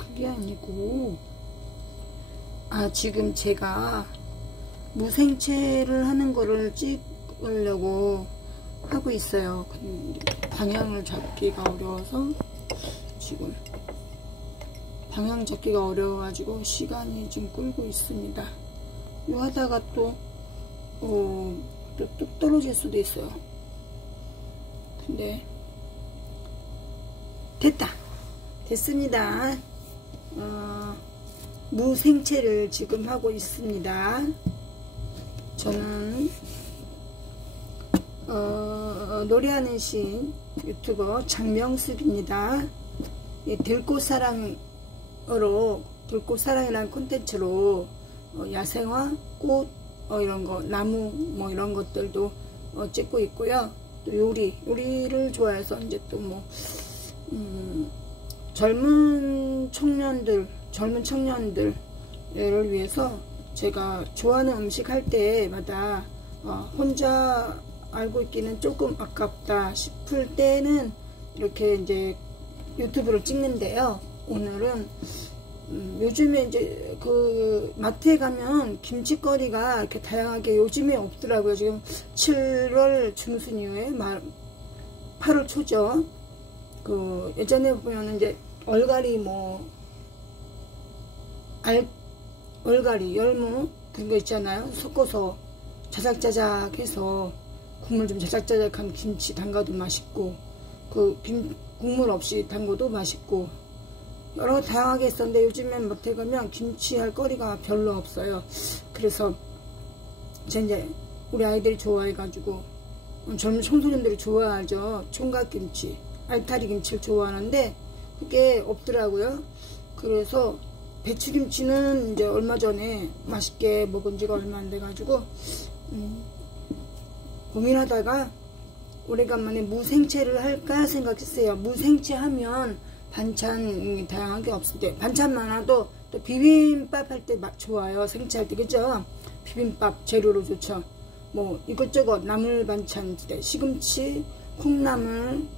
그게 아니고, 지금 제가 무생채를 하는 거를 찍으려고 하고 있어요. 방향을 잡기가 어려워서 지금 방향 잡기가 어려워가지고 시간이 지금 끌고 있습니다. 요 하다가 또 뚝 떨어질 수도 있어요. 근데 됐습니다. 무생채를 지금 하고 있습니다. 저는 노래하는 시인 유튜버 장명숙입니다. 들꽃사랑이라는 콘텐츠로 야생화, 꽃, 이런 거, 나무, 뭐 이런 것들도 찍고 있고요. 또 요리를 좋아해서 이제 또 뭐, 젊은 청년들을 위해서 제가 좋아하는 음식 할 때마다 혼자 알고 있기는 조금 아깝다 싶을 때는 이렇게 이제 유튜브를 찍는데요. 오늘은 요즘에 이제 그 마트에 가면 김치거리가 이렇게 다양하게 요즘에 없더라고요. 지금 7월 중순 이후에 8월 초죠. 그 예전에 보면 이제 얼갈이 얼갈이 열무 그런 거 있잖아요. 섞어서 자작자작 해서 국물 좀 자작자작한 김치 담가도 맛있고, 그 국물 없이 담궈도 맛있고, 여러 다양하게 있었는데 요즘엔 마트에 가면 김치 할 거리가 별로 없어요. 그래서 이제 우리 아이들이 좋아해가지고, 젊은 청소년들이 좋아하죠. 총각김치, 알타리김치를 좋아하는데 그게 없더라고요. 그래서 배추김치는 이제 얼마 전에 맛있게 먹은 지가 얼마 안 돼가지고 고민하다가 오래간만에 무생채를 할까 생각했어요. 무생채 하면 반찬이 다양하게 없을 때, 반찬 많아도 또 비빔밥 할 때 좋아요. 생채 할 때, 그죠? 비빔밥 재료로 좋죠. 뭐 이것저것 나물 반찬, 시금치, 콩나물,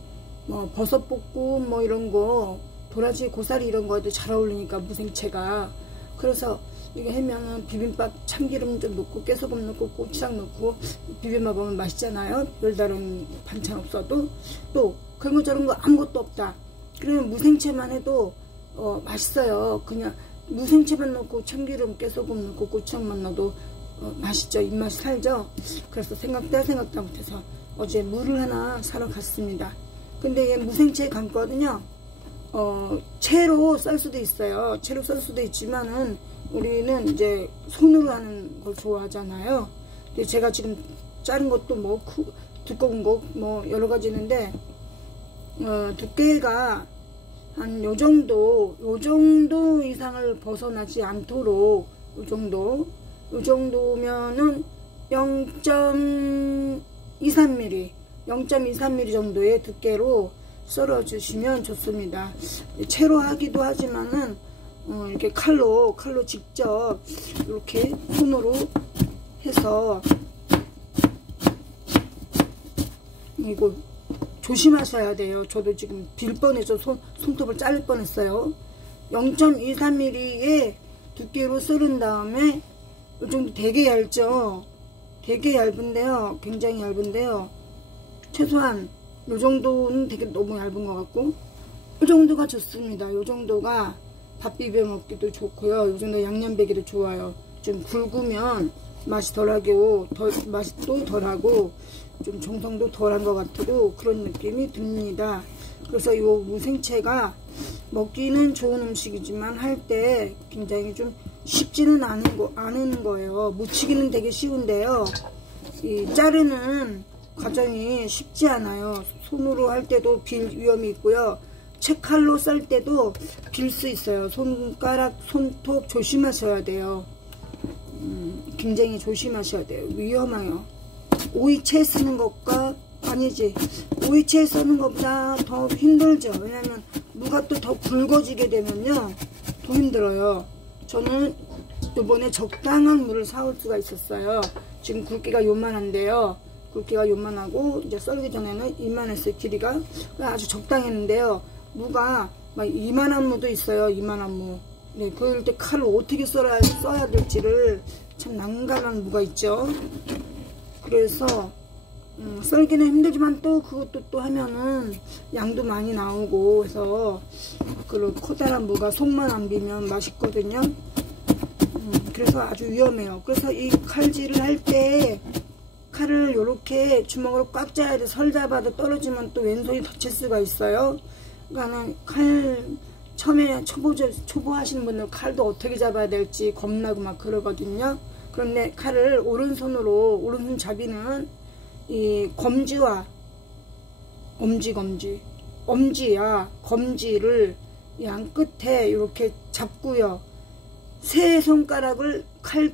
뭐 버섯볶음 뭐 이런 거, 도라지, 고사리 이런 거에도 잘 어울리니까 무생채가. 그래서 이거 하면은 비빔밥 참기름 좀 넣고 깨소금 넣고 고추장 넣고 비빔밥 먹으면 맛있잖아요. 별다른 반찬 없어도. 또 그런 거 저런 거 아무것도 없다, 그러면 무생채만 해도 맛있어요. 그냥 무생채만 넣고 참기름 깨소금 넣고 고추장만 넣어도 맛있죠. 입맛이 살죠. 그래서 생각다 못해서 어제 물을 하나 사러 갔습니다. 근데 얘 무생채 감거든요. 채로 썰 수도 있어요. 채로 썰 수도 있지만은 우리는 이제 손으로 하는 걸 좋아하잖아요. 근데 제가 지금 자른 것도 뭐 두꺼운 거 뭐 여러 가지 있는데 두께가 한 요 정도 이상을 벗어나지 않도록 요 정도면은 0.23mm 정도의 두께로 썰어 주시면 좋습니다. 채로 하기도 하지만은 이렇게 칼로 직접 이렇게 손으로 해서, 이거 조심하셔야 돼요. 저도 지금 빌 뻔해서 손톱을 자를 뻔했어요. 0.23mm의 두께로 썰은 다음에 이 정도 되게 얇죠. 되게 얇은데요. 굉장히 얇은데요. 최소한 이 정도는 되게 너무 얇은 것 같고, 이 정도가 좋습니다. 이 정도가 밥 비벼 먹기도 좋고요. 이 정도 양념 배기도 좋아요. 좀 굵으면 맛이 덜하고 맛이 또 덜하고 좀 정성도 덜한 것 같아도 그런 느낌이 듭니다. 그래서 이 무생채가 먹기는 좋은 음식이지만 할 때 굉장히 좀 쉽지는 않은 거예요. 무치기는 되게 쉬운데요. 이 자르는 과정이 쉽지 않아요. 손으로 할 때도 빌 위험이 있고요. 채칼로 썰 때도 빌 수 있어요. 손톱 조심하셔야 돼요. 굉장히 조심하셔야 돼요. 위험해요. 오이채 쓰는 것과 오이채 쓰는 것보다 더 힘들죠. 왜냐면 무가 또 더 굵어지게 되면요 더 힘들어요. 저는 이번에 적당한 무를 사올 수가 있었어요. 지금 굵기가 요만한데요. 굵기가 요만하고 이제 썰기 전에는 이만했어요. 길이가 아주 적당했는데요. 무가 막 이만한 무도 있어요. 이만한 무. 네, 그럴 때 칼을 어떻게 써야 될지를 참 난감한 무가 있죠. 그래서 썰기는 힘들지만 또 그것도 또 하면은 양도 많이 나오고 해서 그 커다란 무가 속만 안 비면 맛있거든요. 그래서 아주 위험해요. 그래서 이 칼질을 할 때 칼을 요렇게 주먹으로 꽉 쥐어야 돼. 설 잡아도 떨어지면 또 왼손이 다칠 수가 있어요. 그러니까는 칼 처음에 초보 하시는 분들 칼도 어떻게 잡아야 될지 겁나고 막 그러거든요. 그런데 칼을 오른손 잡이는 이 검지와 엄지와 검지를 양 끝에 이렇게 잡고요. 세 손가락을 칼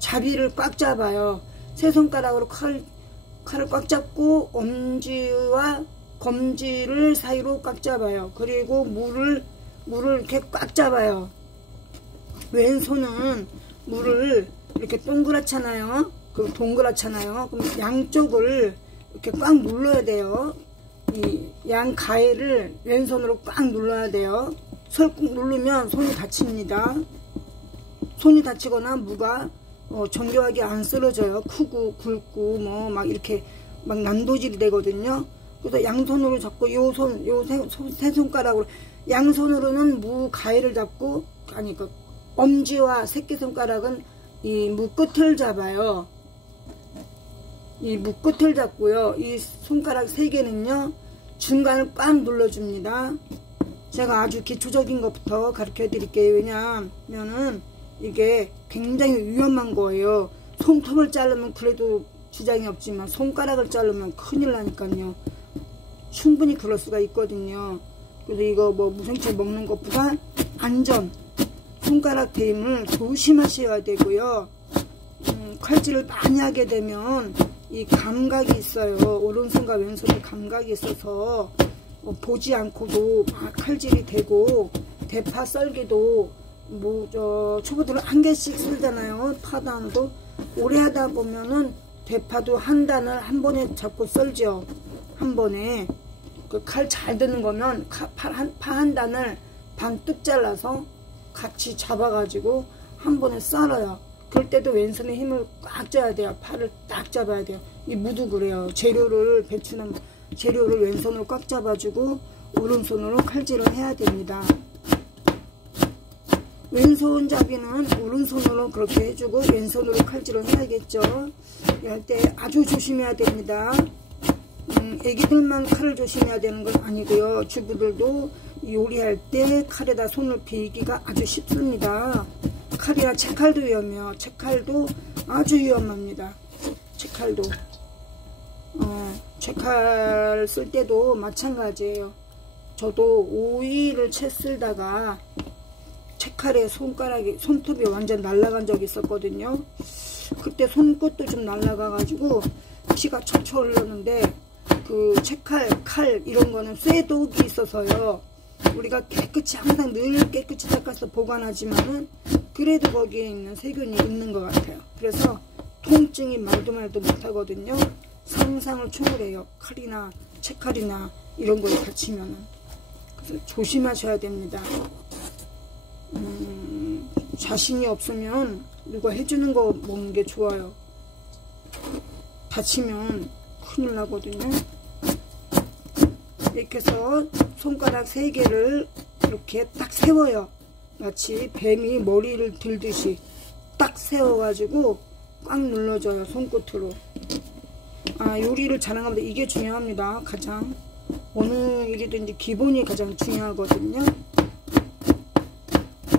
잡이를 꽉 잡아요. 세 손가락으로 칼을 꽉 잡고 엄지와 검지를 사이로 꽉 잡아요. 그리고 물을 이렇게 꽉 잡아요. 왼손은 물을 이렇게 동그랗잖아요. 그럼 양쪽을 이렇게 꽉 눌러야 돼요. 이 양 가해를 왼손으로 꽉 눌러야 돼요. 설꾹 누르면 손이 다칩니다. 손이 다치거나 무가 정교하게 안 썰어져요. 크고 굵고 뭐 막 이렇게 막 난도질이 되거든요. 그래서 양손으로 잡고 요 세 손가락으로 양손으로는 무 가해를 잡고 그 엄지와 새끼손가락은 이 무 끝을 잡아요. 이 무 끝을 잡고요. 이 손가락 세 개는요 중간을 꽉 눌러줍니다. 제가 아주 기초적인 것부터 가르쳐 드릴게요. 왜냐하면은 이게 굉장히 위험한 거예요. 손톱을 자르면 그래도 지장이 없지만 손가락을 자르면 큰일 나니까요. 충분히 그럴 수가 있거든요. 그래서 이거 뭐 무생채 먹는 것보다 안전, 손가락 대임을 조심하셔야 되고요. 칼질을 많이 하게 되면 이 감각이 있어요. 오른손과 왼손의 감각이 있어서 보지 않고도 칼질이 되고, 대파 썰기도 초보들은 한 개씩 썰잖아요. 파단도 오래 하다 보면은 대파도 한 단을 한 번에 잡고 썰죠. 한 번에 그 칼 잘 드는 거면 파 한 단을 반뚝 잘라서 같이 잡아가지고 한 번에 썰어요. 그럴 때도 왼손에 힘을 꽉 줘야 돼요. 팔을 딱 잡아야 돼요. 이 무도 그래요. 배추는 재료를 왼손으로 꽉 잡아주고 오른손으로 칼질을 해야 됩니다. 왼손잡이는 오른손으로 그렇게 해주고 왼손으로 칼질을 해야겠죠. 할 때 아주 조심해야 됩니다. 애기들만 칼을 조심해야 되는 건 아니고요. 주부들도 요리할 때 칼에다 손을 비기가 아주 쉽습니다. 칼이나 채칼도 위험해요. 채칼도 아주 위험합니다. 채칼도 채칼 쓸 때도 마찬가지예요. 저도 오이를 채 쓸다가 채칼에 손톱이 완전 날아간 적이 있었거든요. 그때 손끝도 좀 날아가 가지고 피가 철철 흘렀는데, 그 채칼, 칼 이런 거는 쇠독이 있어서요. 우리가 깨끗이 항상 늘 깨끗이 닦아서 보관하지만은 그래도 거기에 있는 세균이 있는 것 같아요. 그래서 통증이 말도 못하거든요. 상상을 초월해요. 칼이나 채칼이나 이런 거에 다치면은. 그래서 조심하셔야 됩니다. 자신이 없으면 누가 해주는 거 먹는 게 좋아요. 다치면 큰일 나거든요. 이렇게 해서 손가락 3개를 이렇게 딱 세워요. 마치 뱀이 머리를 들듯이 딱 세워가지고 꽉 눌러줘요. 손끝으로. 요리를 잘하는데 이게 중요합니다. 가장 어느 일이든지 기본이 가장 중요하거든요.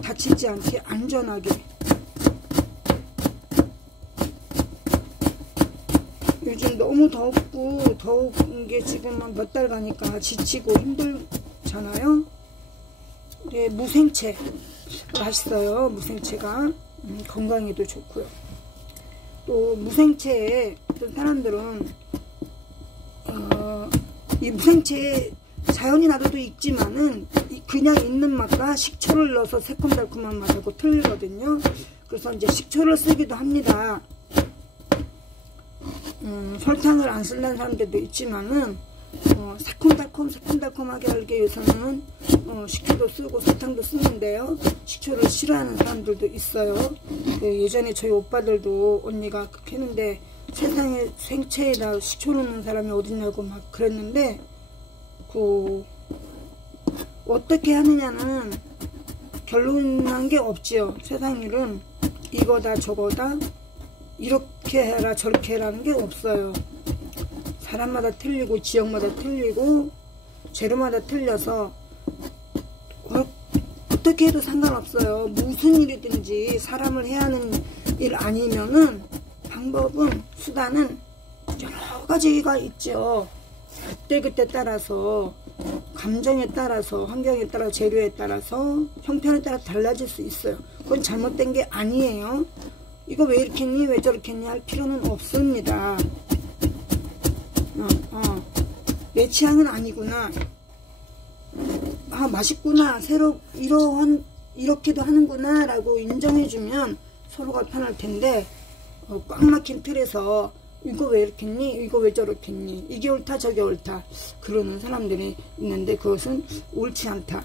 다치지 않게 안전하게. 요즘 너무 덥고 더운 게 지금 몇 달 가니까 지치고 힘들잖아요. 네, 무생채 맛있어요. 무생채가 건강에도 좋고요. 또 무생채에 어떤 사람들은 이 무생채에 자연이 나도 있지만은 그냥 있는 맛과 식초를 넣어서 새콤달콤한 맛하고 틀리거든요. 그래서 이제 식초를 쓰기도 합니다. 설탕을 안 쓴다는 사람들도 있지만은 새콤달콤하게 하기 위해서는 식초도 쓰고 설탕도 쓰는데요. 식초를 싫어하는 사람들도 있어요. 예전에 저희 오빠들도 언니가 그렇게 했는데 세상에 생채에다 식초 넣는 사람이 어딨냐고 막 그랬는데 어떻게 하느냐는 결론난 게 없지요. 세상 일은 이거다 저거다 이렇게 해라 저렇게 해라는 게 없어요. 사람마다 틀리고 지역마다 틀리고 재료마다 틀려서 어떻게 해도 상관없어요. 무슨 일이든지 사람을 해야 하는 일 아니면은 방법은 수단은 여러 가지가 있죠. 그때그때 따라서 감정에 따라서 환경에 따라 재료에 따라서 형편에 따라 달라질 수 있어요. 그건 잘못된 게 아니에요. 이거 왜 이렇게 했니 왜 저렇게 했니 할 필요는 없습니다. 내 취향은 아니구나. 맛있구나. 새로 이렇게도 하는구나 라고 인정해주면 서로가 편할 텐데 꽉 막힌 틀에서 이거 왜 이렇게 했니 이거 왜 저렇게 했니 이게 옳다 저게 옳다 그러는 사람들이 있는데 그것은 옳지 않다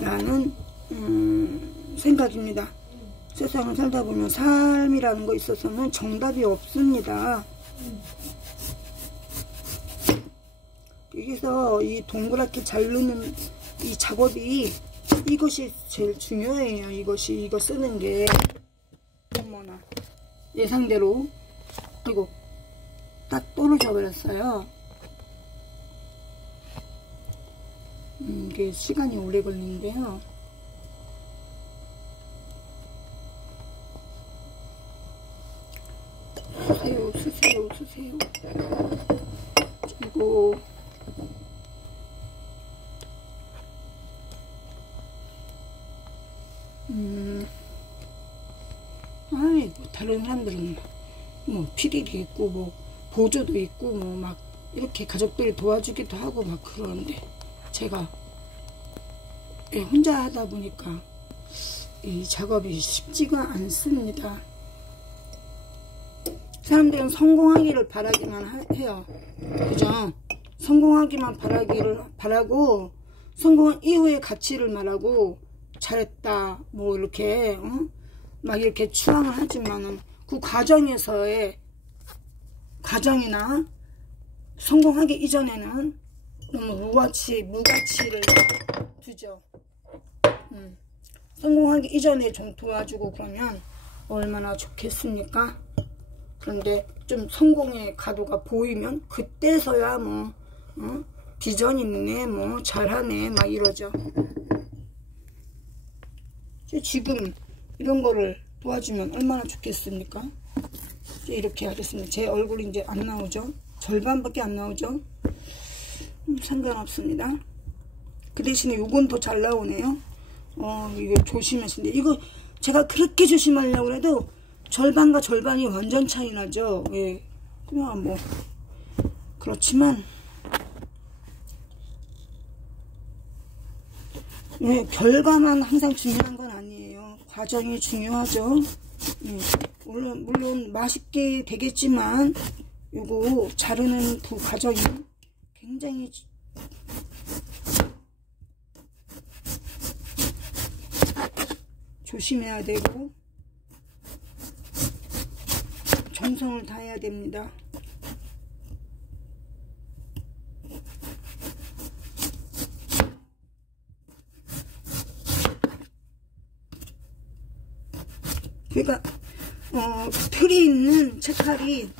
라는 생각입니다. 세상을 살다 보면 삶이라는 거 있어서는 정답이 없습니다. 여기서 이 동그랗게 자르는 이 작업이 이것이 제일 중요해요. 이거 쓰는 게 어머나 예상대로 그리고 딱 떨어져 버렸어요. 이게 시간이 오래 걸리는데요. 쓰세요. 그리고 다른 사람들은 뭐 피리도 있고 뭐 보조도 있고 뭐 막 이렇게 가족들이 도와주기도 하고 막 그러는데 제가 혼자 하다 보니까 이 작업이 쉽지가 않습니다. 사람들은 성공하기를 바라기만 해요. 그죠? 성공하기만 바라고 성공한 이후의 가치를 말하고 잘했다 뭐 이렇게 막 이렇게 추앙을 하지만은 그 과정에서의 과정이나 성공하기 이전에는 너무 무가치를 두죠. 성공하기 이전에 좀 도와주고 그러면 얼마나 좋겠습니까? 그런데 좀 성공의 가도가 보이면 그때서야 뭐 비전 있네 뭐 잘하네 막 이러죠. 지금 이런 거를 도와주면 얼마나 좋겠습니까? 이렇게 하겠습니다. 제 얼굴이 이제 안 나오죠. 절반밖에 안 나오죠. 상관없습니다. 그 대신에 요건 더 잘 나오네요. 이거 조심하신데 이거 제가 그렇게 조심하려고 해도 절반과 절반이 완전 차이 나죠. 예. 그냥 뭐 그렇지만 예, 결과만 항상 중요한 건 아니에요. 과정이 중요하죠. 예. 물론 맛있게 되겠지만 요거 자르는 그 과정이 굉장히 조심해야 되고 정성을 다해야 됩니다. 그러니까 틀이 있는 채칼이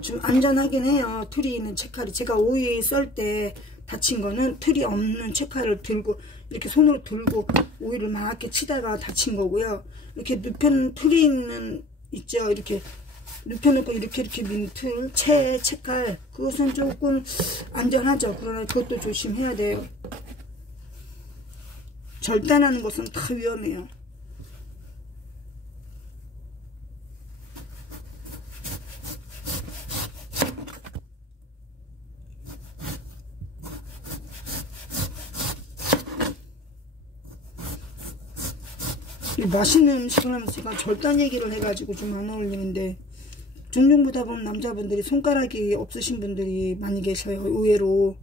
좀 안전하긴 해요. 틀이 있는 채칼이 제가 오이 썰 때 다친 거는 틀이 없는 채칼을 들고 이렇게 손으로 들고 오이를 막 이렇게 치다가 다친 거고요. 이렇게 눕혀놓은 틀이 있는 있죠. 이렇게 눕혀놓고 이렇게 민 틀 채칼 그것은 조금 안전하죠. 그러나 그것도 조심해야 돼요. 절단하는 것은 다 위험해요. 맛있는 음식을 하면 제가 절단 얘기를 해가지고 좀 안 어울리는데 종종 보다 보면 남자분들이 손가락이 없으신 분들이 많이 계셔요. 의외로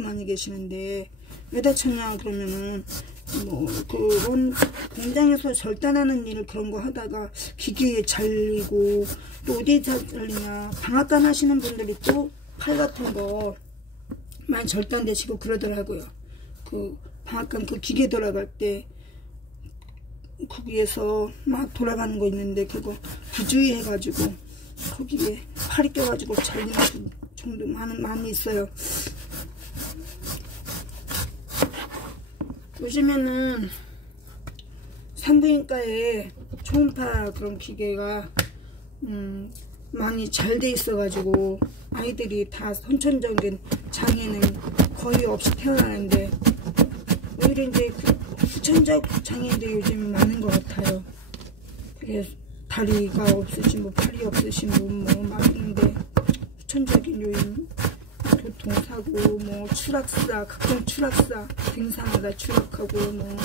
많이 계시는데 왜 다쳤냐 그러면은 뭐 그런 공장에서 절단하는 일 그런 거 하다가 기계에 잘리고 또 어디에 잘리냐 방앗간 하시는 분들이 또 팔 같은 거 많이 절단되시고 그러더라고요. 그 방앗간 그 기계 돌아갈 때 거기에서 막 돌아가는 거 있는데 그거 부주의 해가지고 거기에 팔이 껴가지고 잘리는 정도 많이 있어요. 요즘에는 산부인과에 초음파 그런 기계가 많이 잘 돼 있어가지고 아이들이 다 선천적인 장애는 거의 없이 태어나는데 오히려 이제 그 후천적 장애인들이 요즘 많은 것 같아요. 그게 다리가 없으신 분, 팔이 없으신 분 뭐 막 있는데 후천적인 요인, 교통사고, 뭐 추락사, 각종 추락사, 등산하다 추락하고 뭐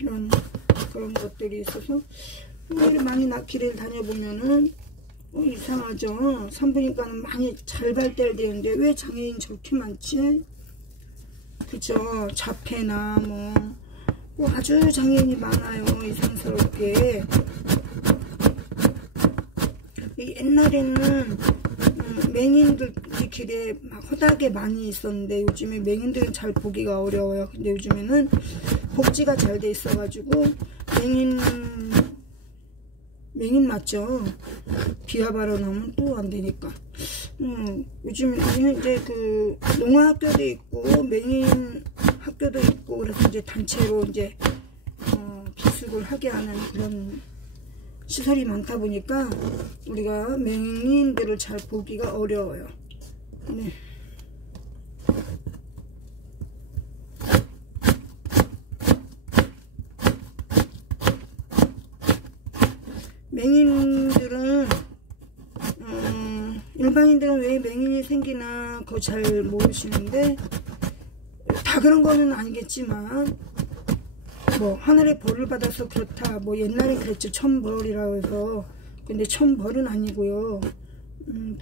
이런 그런 것들이 있어서 오히려 많이 길을 다녀보면은 이상하죠. 산부인과는 많이 잘 발달되는데 왜 장애인 저렇게 많지? 그죠? 자폐나 뭐 아주 장애인이 많아요. 이상스럽게. 옛날에는 맹인들이 길에 막 허다하게 많이 있었는데 요즘에 맹인들은 잘 보기가 어려워요. 근데 요즘에는 복지가 잘 돼 있어가지고 맹인 맞죠? 비하 발언하면 또 안 되니까. 요즘 이제 그 농아 학교도 있고 맹인 학교도 있고 그래서 이제 단체로 이제 기숙을 하게 하는 그런 시설이 많다 보니까 우리가 맹인들을 잘 보기가 어려워요. 네. 맹인들은 일반인들은 왜 맹인이 생기나 그거 잘 모르시는데 다 그런 거는 아니겠지만 뭐 하늘의 벌을 받아서 그렇다 뭐 옛날에 그랬죠. 천벌이라고 해서. 근데 천벌은 아니고요.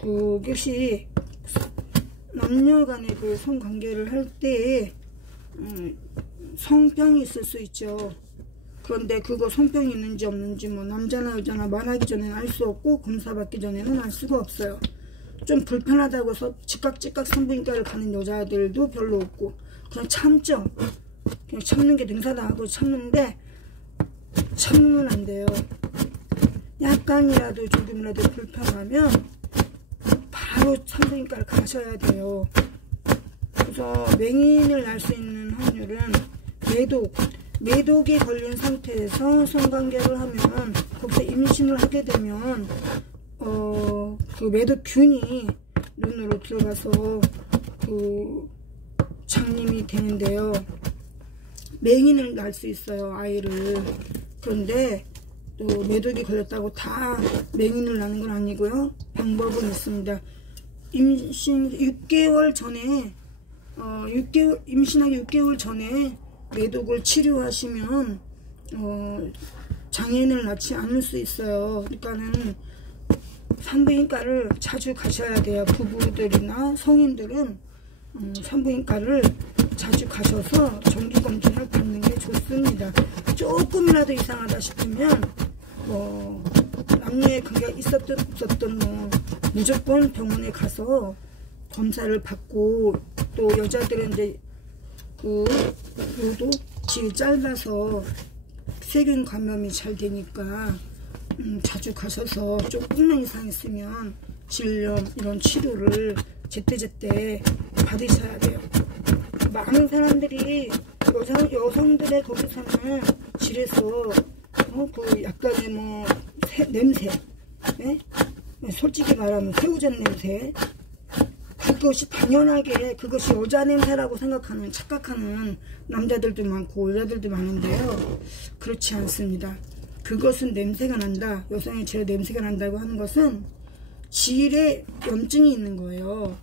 그것이 남녀 간의 그 성관계를 할 때 성병이 있을 수 있죠. 그런데 그거 성병이 있는지 없는지 뭐 남자나 여자나 말하기 전에는 알 수 없고 검사 받기 전에는 알 수가 없어요. 좀 불편하다고 해서 즉각 산부인과를 가는 여자들도 별로 없고 그냥 참죠. 그냥 참는 게 능사다 하고 참는데 참으면 안 돼요. 약간이라도 조금이라도 불편하면 바로 산부인과를 가셔야 돼요. 그래서 맹인을 날 수 있는 확률은 매독이 걸린 상태에서 성관계를 하면 거기서 임신을 하게 되면 그 매독균이 눈으로 들어가서 그 장님이 되는데요. 맹인을 낳을 수 있어요, 아이를. 그런데 또 매독이 걸렸다고 다 맹인을 낳는 건 아니고요. 방법은 있습니다. 임신 6개월 전에 임신하기 6개월 전에 매독을 치료하시면 장애인을 낳지 않을 수 있어요. 그러니까는 산부인과를 자주 가셔야 돼요. 부부들이나 성인들은 산부인과를 자주 가셔서 정기검진을 받는 게 좋습니다. 조금이라도 이상하다 싶으면 남녀의 관계가 있었든 없었든 무조건 병원에 가서 검사를 받고 또 여자들은 이제 그도 질이 짧아서 세균 감염이 잘 되니까 자주 가셔서 조금만 이상 있으면 질염 이런 치료를 제때제때 받으셔야 돼요. 많은 사람들이 여성들의 거기서는 질에서 그 약간의 냄새, 네? 솔직히 말하면 새우젓 냄새, 그것이 당연하게 그것이 여자 냄새라고 생각하는 착각하는 남자들도 많고 여자들도 많은데요. 그렇지 않습니다. 그것은 냄새가 난다. 여성의 질에 냄새가 난다고 하는 것은 질에 염증이 있는 거예요.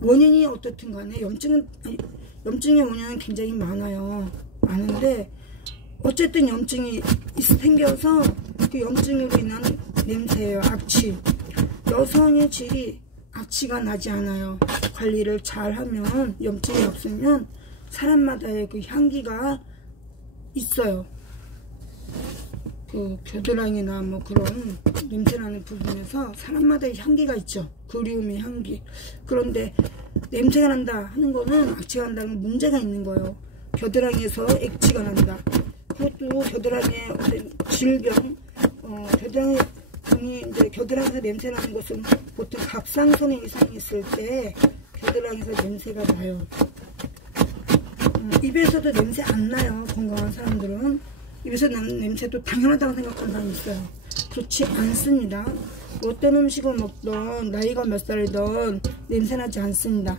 원인이 어떻든 간에 염증의 원인은 굉장히 많은데 어쨌든 염증이 생겨서 그 염증으로 인한 냄새예요. 악취. 여성의 질이 악취가 나지 않아요. 관리를 잘 하면, 염증이 없으면 사람마다의 그 향기가 있어요. 그 겨드랑이나 뭐 그런 냄새나는 부분에서 사람마다의 향기가 있죠. 그리움의 향기. 그런데 냄새가 난다 하는 거는, 악취가 난다는 문제가 있는 거예요. 겨드랑이에서 액취가 난다. 그것도 겨드랑이의 어떤 질병, 겨드랑이에서 냄새 나는 것은 보통 갑상선에 이상이 있을 때 겨드랑이에서 냄새가 나요. 입에서도 냄새 안 나요. 건강한 사람들은. 입에서 나는 냄새도 당연하다고 생각하는 사람이 있어요. 그렇지 않습니다. 어떤 음식을 먹던, 나이가 몇 살이든 냄새 나지 않습니다.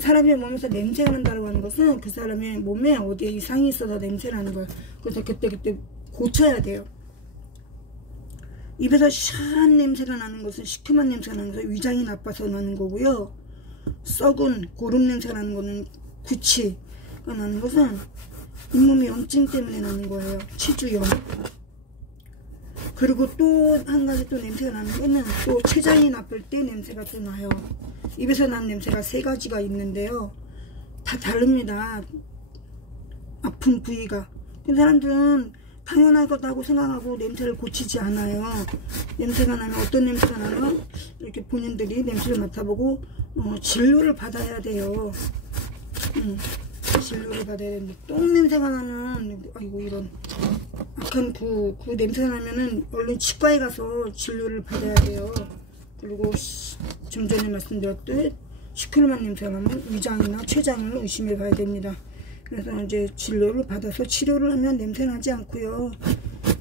사람의 몸에서 냄새가 난다고 하는 것은 그 사람의 몸에 어디에 이상이 있어서 냄새 나는 거예요. 그래서 그때 고쳐야 돼요. 입에서 시원한 냄새가 나는 것은, 시큼한 냄새가 나는 것은 위장이 나빠서 나는 거고요. 썩은 고름 냄새가 나는 것은, 구취가 나는 것은 잇몸의 염증 때문에 나는 거예요. 치주염. 그리고 또 한 가지 또 냄새가 나는 거는, 또 췌장이 나쁠 때 냄새가 또 나요. 입에서 나는 냄새가 3가지가 있는데요. 다 다릅니다. 아픈 부위가. 그 사람들은 당연할 거다고 생각하고 냄새를 고치지 않아요. 냄새가 나면, 어떤 냄새가 나면 이렇게 본인들이 냄새를 맡아보고 진료를 받아야 돼요. 진료를 받아야 되는데, 똥 냄새가 나는, 아이고 이런 악한 그 냄새가 나면은 얼른 치과에 가서 진료를 받아야 돼요. 그리고 좀 전에 말씀드렸듯 시큼한 냄새가 나면 위장이나 췌장을 의심해 봐야 됩니다. 그래서 이제 진료를 받아서 치료를 하면 냄새 나지 않고요.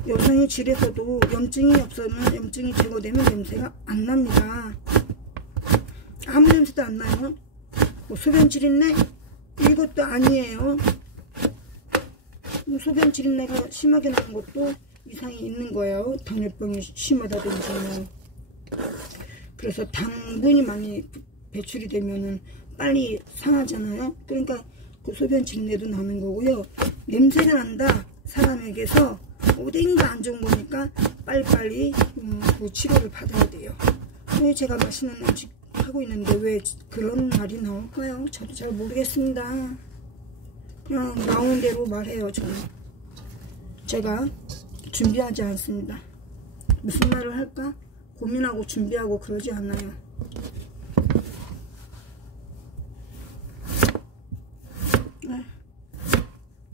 여성의 질에서도 염증이 없으면, 염증이 제거되면 냄새가 안 납니다. 아무 냄새도 안 나요. 뭐 소변 지린내? 이것도 아니에요. 소변 지린내가 심하게 나는 것도 이상이 있는 거예요. 당뇨병이 심하다든지. 그래서 당분이 많이 배출이 되면은 빨리 상하잖아요. 그러니까 그 소변 지린내도 나는 거고요. 냄새가 난다 사람에게서 어딘가 안 좋은 거니까 빨리빨리 그 치료를 받아야 돼요. 왜 제가 맛있는 음식 하고 있는데 왜 그런 말이 나올까요? 저도 잘 모르겠습니다. 그냥 나오는 대로 말해요. 저는 제가 준비하지 않습니다. 무슨 말을 할까 고민하고 준비하고 그러지 않아요.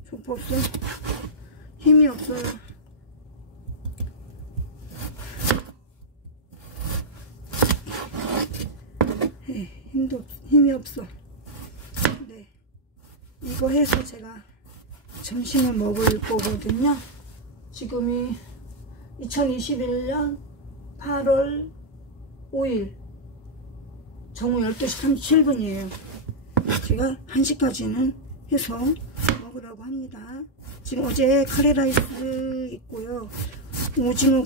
족보 없어. 힘이 없어요. 힘이 없어. 네, 이거 해서 제가 점심을 먹을 거거든요. 지금이 2021년 8월 5일 정오 12시 37분이에요 제가 1시까지는 해서 먹으라고 합니다. 지금 어제 카레라이스 있고요. 오징어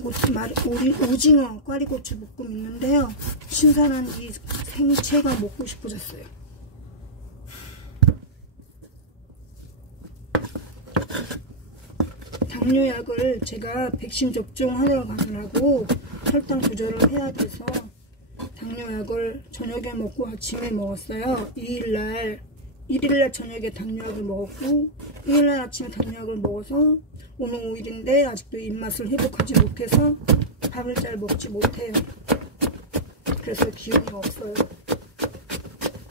꽈리고추 볶음 있는데요. 신선한 이 생채가 먹고 싶어졌어요. 당뇨약을 제가 백신 접종하러 가느라고 혈당 조절을 해야 돼서 당뇨약을 저녁에 먹고 아침에 먹었어요. 1일날 저녁에 당뇨약을 먹었고 2일날 아침에 당뇨약을 먹어서 오늘 5일인데 아직도 입맛을 회복하지 못해서 밥을 잘 먹지 못해요. 그래서 기운이 없어요.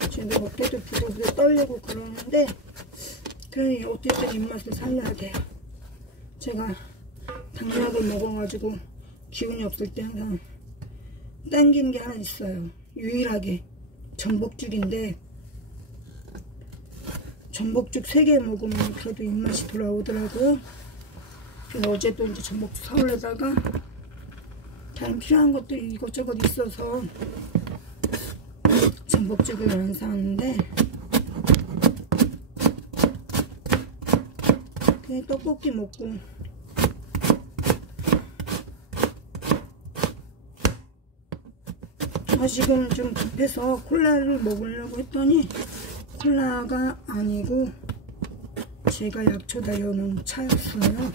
지금 어때도 부들부들 떨리고 그러는데 그러니 어쨌든 입맛을 살려야 돼요. 제가 당뇨약을 먹어가지고 기운이 없을 때 항상 당기는 게 하나 있어요. 유일하게 전복죽인데 전복죽 3개 먹으면 그래도 입맛이 돌아오더라고요. 그래서 어제도 이제 전복죽 사오려다가 다른 필요한 것들이 이것저것 있어서 전복죽을 안 사왔는데 그냥 떡볶이 먹고 지금 좀 급해서 콜라를 먹으려고 했더니 콜라가 아니고 제가 약초다 여는 차였어요.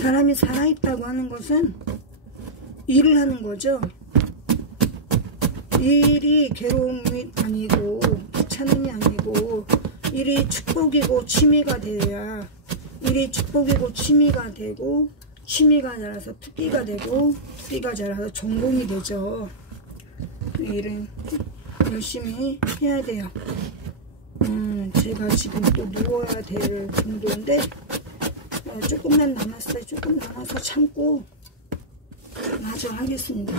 사람이 살아있다고 하는 것은 일을 하는 거죠. 일이 괴로움이 아니고 귀찮음이 아니고 일이 축복이고 취미가 돼야, 일이 축복이고 취미가 되고, 취미가 자라서 특기가 되고, 특기가 자라서 전공이 되죠. 일은 열심히 해야 돼요. 제가 지금 또 누워야 될 정도인데 조금만 남았어요. 조금 남아서 참고 마저 하겠습니다.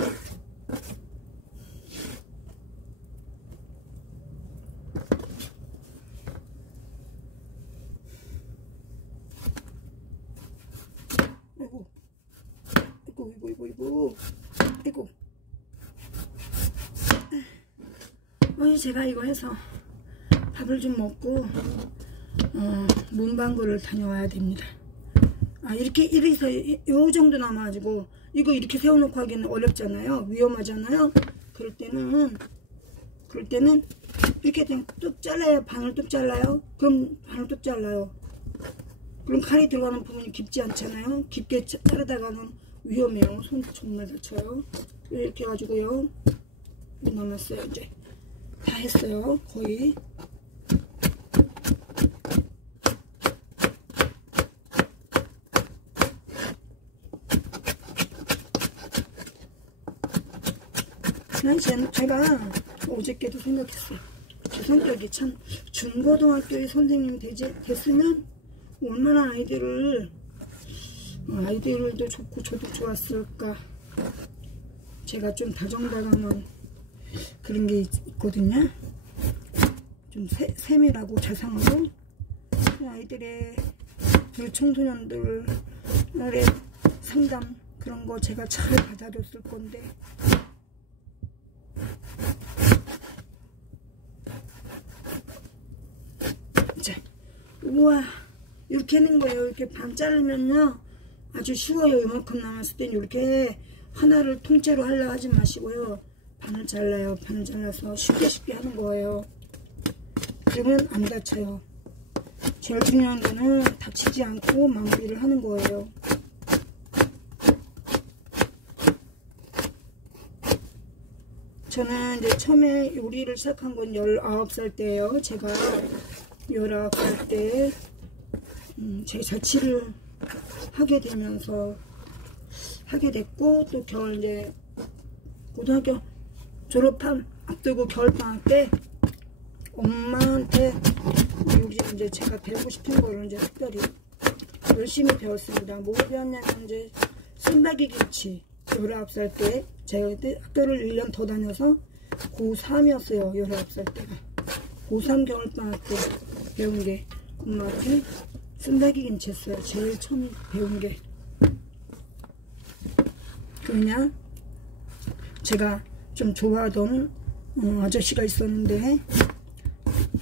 아이고. 제가 이거 해서 밥을 좀 먹고 문방구를 다녀와야 됩니다. 이래서 요 정도 남아가지고 이거 이렇게 세워놓고 하기는 어렵잖아요. 위험하잖아요. 그럴 때는 이렇게 그냥 뚝 잘라요. 반을 뚝 잘라요. 그럼 반을 뚝 잘라요. 그럼 칼이 들어가는 부분이 깊지 않잖아요. 깊게 자르다가는 위험해요. 손 정말 다쳐요. 이렇게 해가지고요. 남았어요. 이제 다 했어요. 거의. 제가 어저께도 생각했어요. 제 성격이 참 중고등학교의 선생님이 됐으면 얼마나 아이들도 좋고 저도 좋았을까. 제가 좀 다정다감한 그런 게 있거든요. 좀 세밀하고 자상하고 아이들의 청소년들의 상담 그런 거 제가 잘 받아줬을 건데 자, 우와 이렇게 하는 거예요. 이렇게 반 자르면요 아주 쉬워요. 이만큼 남았을 땐 이렇게 하나를 통째로 하려 하지 마시고요. 반을 잘라요. 반을 잘라서 쉽게 하는 거예요. 그러면 안 다쳐요. 제일 중요한 거는 다치지 않고 마무리를 하는 거예요. 저는 이제 처음에 요리를 시작한 건 19살 때예요. 제가 19살 때 제 자취를 하게 되면서 하게 됐고, 또 겨울 이제 고등학교 졸업한 앞두고 겨울방학 때 엄마한테 요리 이제 제가 배우고 싶은 거를 이제 특별히 열심히 배웠습니다. 뭐 배웠냐면 이제 순박이 김치. 19살 때 제가 그때 학교를 1년 더 다녀서 고3이었어요. 19살 때가 고3 겨울방학 때 배운 게 엄마한테 순박이 김치였어요. 제일 처음 배운 게. 그냥 제가 좀 좋아하던 아저씨가 있었는데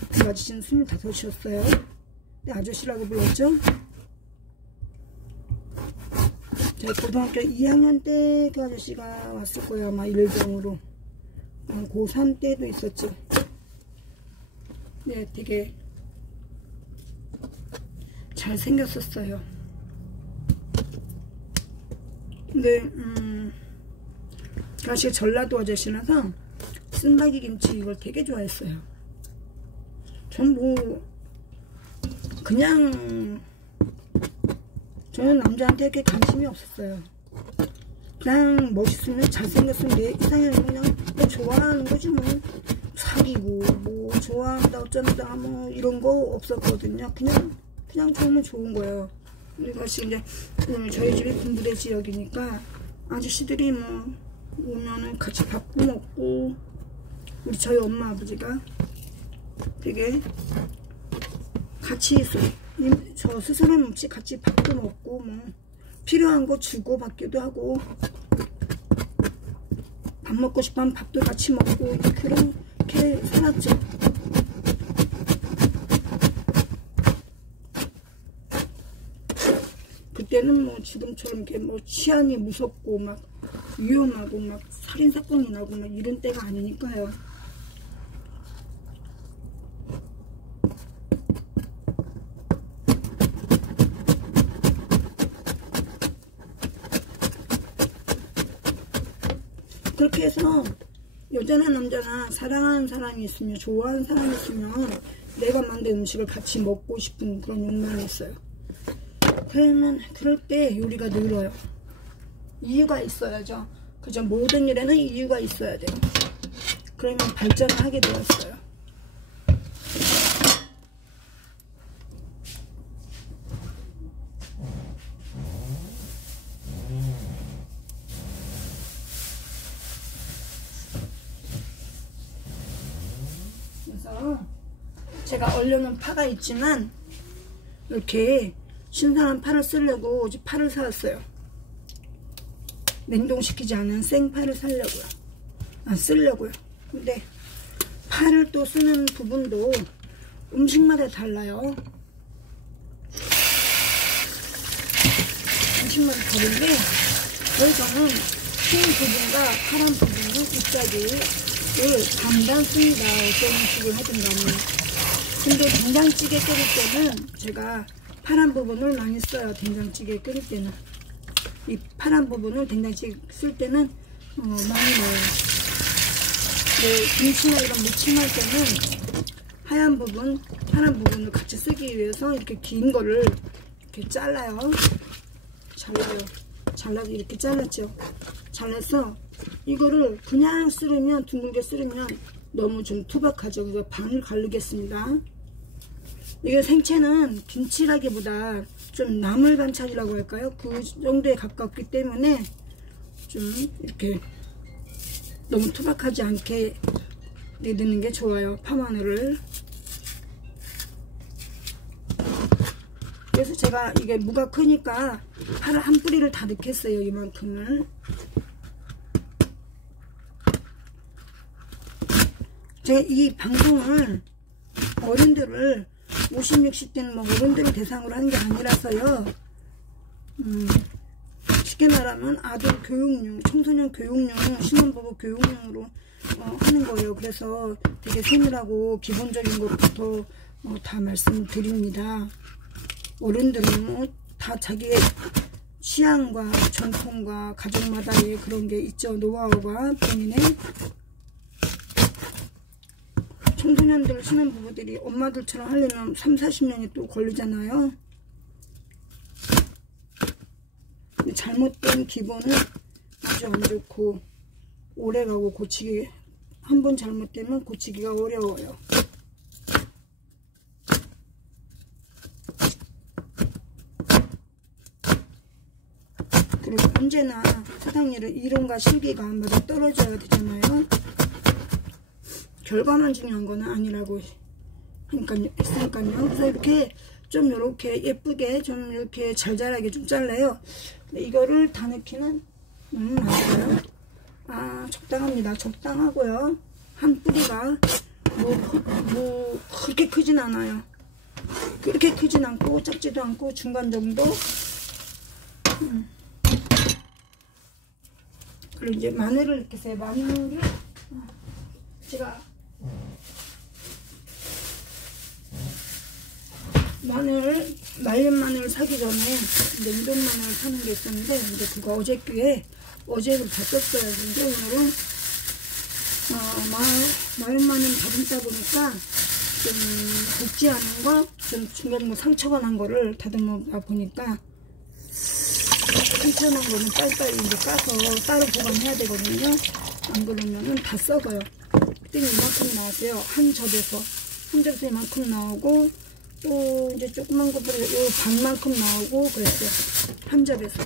그 아저씨는 25이었어요. 근데 아저씨라고 불렀죠. 제가 고등학교 2학년 때 그 아저씨가 왔을 거예요. 아마 일병으로. 고3 때도 있었죠. 네, 되게 잘생겼었어요. 근데 그 아저씨가 전라도 아저씨라서 쓴박이 김치 이걸 되게 좋아했어요. 전 뭐 그냥 저는 남자한테 이렇게 관심이 없었어요. 그냥 멋있으면 잘생겼으면 내 이상형이면 그냥 뭐 좋아하는 거지 뭐. 사귀고 뭐 좋아한다 어쩐다 뭐 이런 거 없었거든요. 그냥 좋으면 좋은 거예요. 근데 사실 이제 저희 집이 군부대 지역이니까 아저씨들이 뭐 오면은 같이 밥도 먹고, 우리 저희 엄마 아버지가 되게 같이 있어요. 저 스스로는 없이 같이 밥도 먹고 뭐 필요한 거 주고 받기도 하고, 밥 먹고 싶으면 밥도 같이 먹고 그렇게 살았죠. 그때는 뭐 지금처럼 이렇게 뭐 치안이 무섭고 막 위험하고 막 살인사건이 나고 막 이런 때가 아니니까요. 그렇게 해서 여자나 남자나 사랑하는 사람이 있으면, 좋아하는 사람이 있으면 내가 만든 음식을 같이 먹고 싶은 그런 욕망이 있어요. 그러면 그럴 때 요리가 늘어요. 이유가 있어야죠. 그죠? 모든 일에는 이유가 있어야 돼요. 그러면 발전을 하게 되었어요. 그래서 제가 얼려놓은 파가 있지만 이렇게 신선한 파를 쓰려고 이제 파를 사왔어요. 냉동시키지 않은 생파를 쓰려고요. 근데 파를 또 쓰는 부분도 음식마다 달라요. 음식마다 다른데 저는 흰 부분과 파란 부분은 잎사귀를 담담습니다. 어떤 음식을 하든 간에. 근데 된장찌개 끓일 때는 제가 파란 부분을 많이 써요. 된장찌개 끓일 때는 이 파란 부분을 된장찌개 쓸 때는 많이 넣어요. 네, 김치나 이런 무침할 때는 하얀 부분, 파란 부분을 같이 쓰기 위해서 이렇게 긴 거를 이렇게 잘라요. 잘라서 이렇게 잘랐죠. 잘라서 이거를 그냥 썰으면, 둥글게 썰으면 너무 좀 투박하죠. 그래서 반을 가르겠습니다. 이게 생채는 김치라기보다 좀 나물 반찬이라고 할까요? 그 정도에 가깝기 때문에 좀 이렇게 너무 투박하지 않게 넣는 게 좋아요. 파마늘을. 그래서 제가 이게 무가 크니까 파를 한 뿌리를 다 넣겠어요. 이만큼을. 제가 이 방송을 어른들을 50, 60대는 뭐 어른들을 대상으로 하는 게 아니라서요. 쉽게 말하면 아들 교육용, 청소년 교육용, 신혼부부 교육용으로 하는 거예요. 그래서 되게 세밀하고 기본적인 것부터 다 말씀드립니다. 어른들은 다 자기의 취향과 전통과 가족마다의 그런 게 있죠. 노하우가 본인의. 청소년들, 신혼부부들이 엄마들처럼 하려면 3, 40년이 또 걸리잖아요. 근데 잘못된 기본은 아주 안 좋고 오래가고 고치기, 한 번 잘못되면 고치기가 어려워요. 그리고 언제나 세상 일은 이론과 실기가 맞아 떨어져야 되잖아요. 결과만 중요한 거는 아니라고 했으니까요. 그래서 이렇게 좀 이렇게 예쁘게 좀 이렇게 잘잘하게 좀 잘라요. 이거를 다 넣기는 맞아요. 적당합니다. 적당하고요. 한 뿌리가 뭐 그렇게 크진 않아요. 그렇게 크진 않고 작지도 않고 중간 정도. 그리고 이제 마늘을 넣겠어요. 마늘을 제가 말린 마늘 사기 전에 냉동 마늘 사는 게 있었는데, 근데 그거 어제를 다 썼어요. 근데 오늘은 말린 마늘 다듬다 보니까 좀 굵지 않은 거, 좀 중간에 상처가 난 거를 다듬다 보니까 상처 난 거는 빨리빨리 이제 까서 따로 보관해야 되거든요. 안 그러면은 다 썩어요. 그때는 이만큼 나왔어요. 한 접에서 이만큼 나오고, 또 이제 조그만 것보다 요 반만큼 나오고 그랬어요. 한 접에서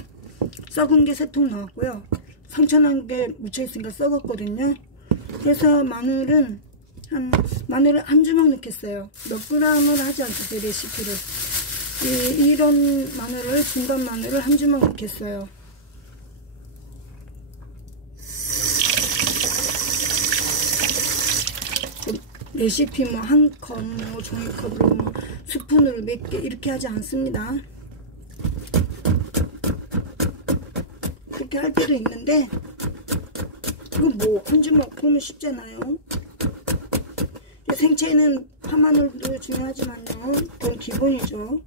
썩은 게 3통 나왔고요. 상처 난 게 묻혀있으니까 썩었거든요. 그래서 마늘을 한 주먹 넣겠어요. 몇 그램을 하지 않겠어요. 레시피를. 이런 마늘을, 중간 마늘을 한 주먹 넣겠어요. 레시피 뭐 한 컵, 뭐 종이컵으로 뭐 스푼으로 몇 개 이렇게 하지 않습니다. 그렇게 할 때도 있는데, 이거 뭐 한 주먹 보면 쉽잖아요. 생채는 파마늘도 중요하지만요, 그건 기본이죠.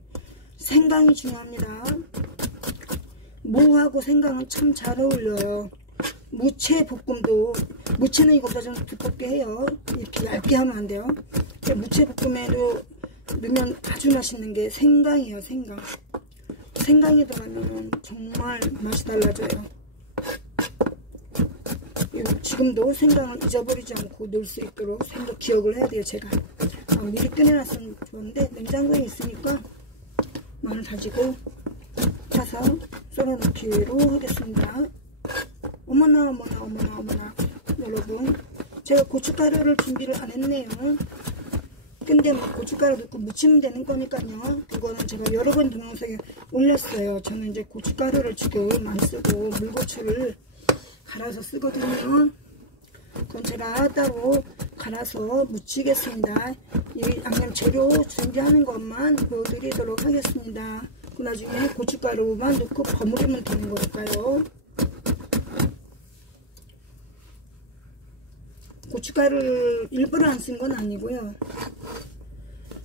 생강이 중요합니다. 무하고 생강은 참 잘 어울려요. 무채 볶음도, 무채는 이거보다 좀 두껍게 해요. 이렇게 얇게 하면 안 돼요. 무채 볶음에도 넣으면 아주 맛있는 게 생강이에요. 생강. 생강이 들어가면 정말 맛이 달라져요. 지금도 생강을 잊어버리지 않고 넣을 수 있도록 기억을 해야 돼요. 제가 미리 꺼내놨으면 좋은데 냉장고에 있으니까 마늘 다지고 타서 썰어 넣기로 하겠습니다. 어머나 어머나 어머나 어머나. 여러분, 제가 고춧가루를 준비를 안 했네요. 근데 뭐 고춧가루 넣고 무치면 되는 거니까요. 그거는 제가 여러 번 동영상에 올렸어요. 저는 이제 고춧가루를 지금 안 쓰고 물고추를 갈아서 쓰거든요. 그건 제가 따로 갈아서 무치겠습니다. 이 양념 재료 준비하는 것만 보여드리도록 하겠습니다. 그 나중에 고춧가루만 넣고 버무리면 되는 거니까요. 고춧가루를 일부러 안 쓴 건 아니고요.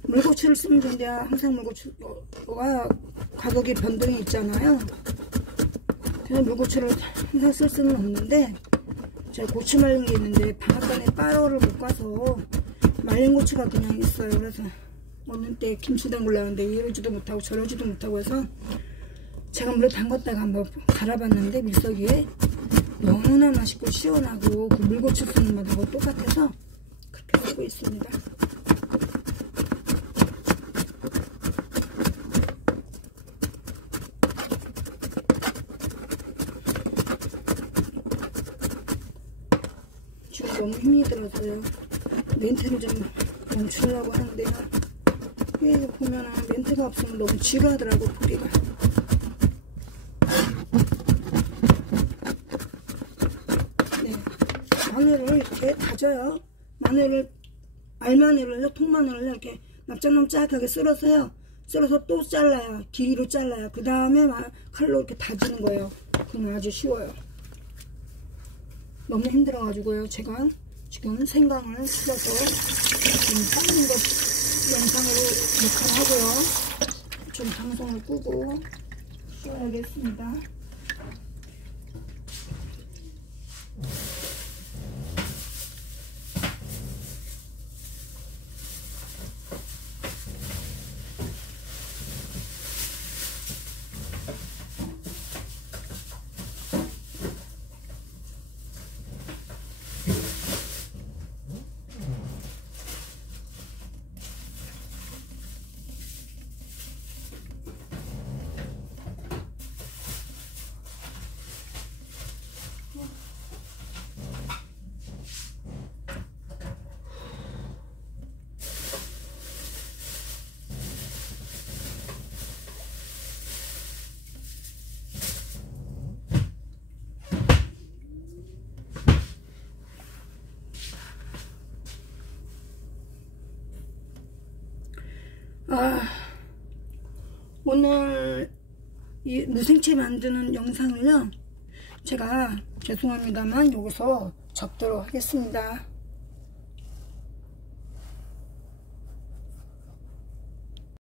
물고추를 쓰면 되는데 항상 물고추가 가격이 변동이 있잖아요. 그래서 물고추를 항상 쓸 수는 없는데, 제가 고추 말린 게 있는데 방앗간에 빠로를 못 가서 말린 고추가 그냥 있어요. 그래서 어느 때 김치 담그려는데 이러지도 못하고 저러지도 못하고 해서 제가 물에 담갔다가 한번 갈아봤는데 밀석이에 너무나 맛있고 시원하고 그 물고추 쓰는 맛하고 똑같아서 그렇게 쓰고 있습니다. 지금 너무 힘이 들어서요. 멘트를 좀 멈추려고 하는데요. 이게 보면은 멘트가 없으면 너무 지루하더라고, 보기가. 네, 마늘을 이렇게 다져요. 마늘을, 알마늘을요, 통마늘을 이렇게 납작납작하게 썰어서요. 썰어서 또 잘라요. 길이로 잘라요. 그 다음에 칼로 이렇게 다지는 거예요. 그건 아주 쉬워요. 너무 힘들어가지고요. 제가 지금 생강을 풀어서 지금 삶는 것 영상으로 녹화를 하고요. 좀 방송을 끄고 쉬어야겠습니다. 오늘 이 무생채 만드는 영상을요, 제가 죄송합니다만 여기서 접도록 하겠습니다.